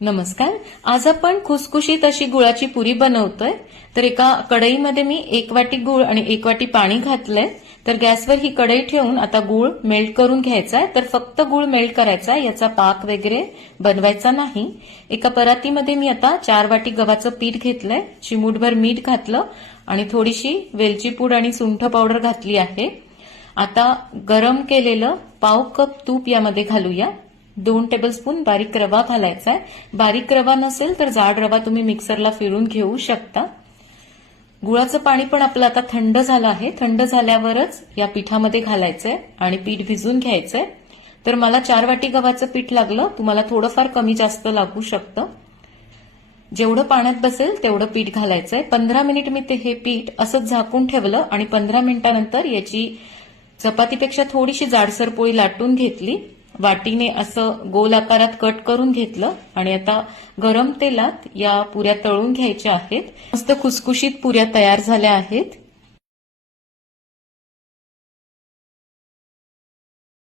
नमस्कार. आज आपण खुसखुशीत अशी गुळाची पुरी बनवतोय. तर एका कढईमध्ये मी 1 वाटी गुळ आणि 1 वाटी पाणी घातलंय. तर गॅसवर ही कढई ठेवून आता गुळ मेल्ट करून घ्यायचा आहे. तर फक्त गुळ मेल्ट करायचा आहे, याचा पाक वगैरे बनवायचा नाही. एका परातीमध्ये मी आता 4 वाटी गव्हाचं पीठ घेतलंय, चिमूटभर मीठ घातलं आणि थोडीशी वेलची पूड आणि सुंठ पावडर घातली आहे. आता गरम केलेलं पाव कप तूप यामध्ये घालूया. 2 टेबलस्पून बारीक रवा घालायचा आहे. बारीक रवा नसेल तर जाड रवा तुम्ही मिक्सरला फिरून घेऊ शकता. गुळाचं पाणी पण आपलं आता थंड झालं आहे. थंड झाल्यावरच या पिठामध्ये घालायचंय आणि पीठ भिजून घ्यायचंय. तर मला 4 वाटी गव्हाचं पीठ लागलं, तुम्हाला थोडंफार कमी जास्त लागू शकतं. जेवढं पाण्यात बसेल तेवढं पीठ घालायचंय. 15 मिनिट मी हे पीठ असंच झाकून ठेवलं आणि 15 मिनिटानंतर याची चपातीपेक्षा थोडीशी जाडसर पोळी लाटून घेतली. वाटीने असं गोल आकारात कट करून घेतलं आणि आता गरम तेलात या पुऱ्या तळून घ्यायच्या आहेत. मस्त खुसखुशीत पुऱ्या तयार झाल्या आहेत.